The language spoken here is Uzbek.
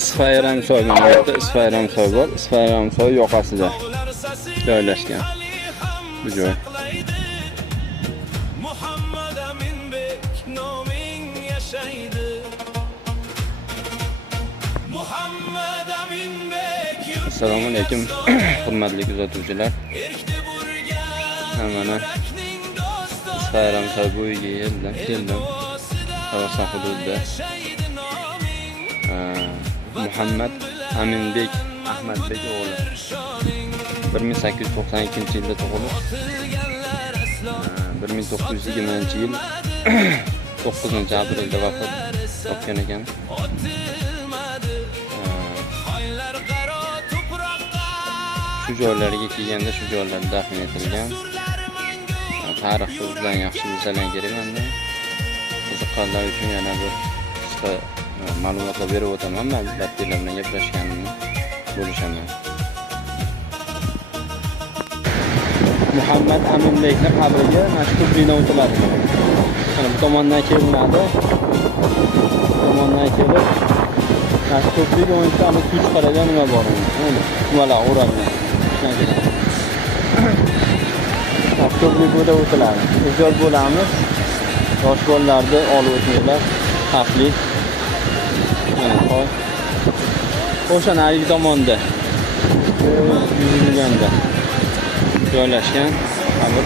Isfayram soyda Isfayram soy bor. Isfayram soy yoqasida joylashgan bu joy. Muhammad Aminbek noming yashaydi. Muhammad Aminbek. Assalomu alaykum hurmatli kuzatuvchilar. Mana Isfayram soy bo'yiga keldim. Qozog'iston hududida Muhammad Aminbek Ahmadbek o'g'li 1892-yilda tug'ilib 1920-yil 9-aprelda vafot topgan ekan. Shu joylarga kelganda shu joylarda dafn etilgan. Tarixni bilan yaxshi bilsalar kerak menda. Qiziqqanlar uchun yana bir qisqa ma'lumotlar berib o'taman. Men vakillar bilan gaplashganimni bo'lishaman. Muhammad Aminbekning qabriga mazkur bino o'tiladi. Mana bu tomondan kelinadi. Bu tomondan kelib mazkur bino o'yinchani kuch qaragan nima bor? Nimalar o'ralgan. Mazkur binoda o'tiladi. Ehtiyot bo'lamiz. Yosh bolalarni olib o'tmaylar. Xavfli. O'sha narigi tomonda yuzilganda joylashgan qabr.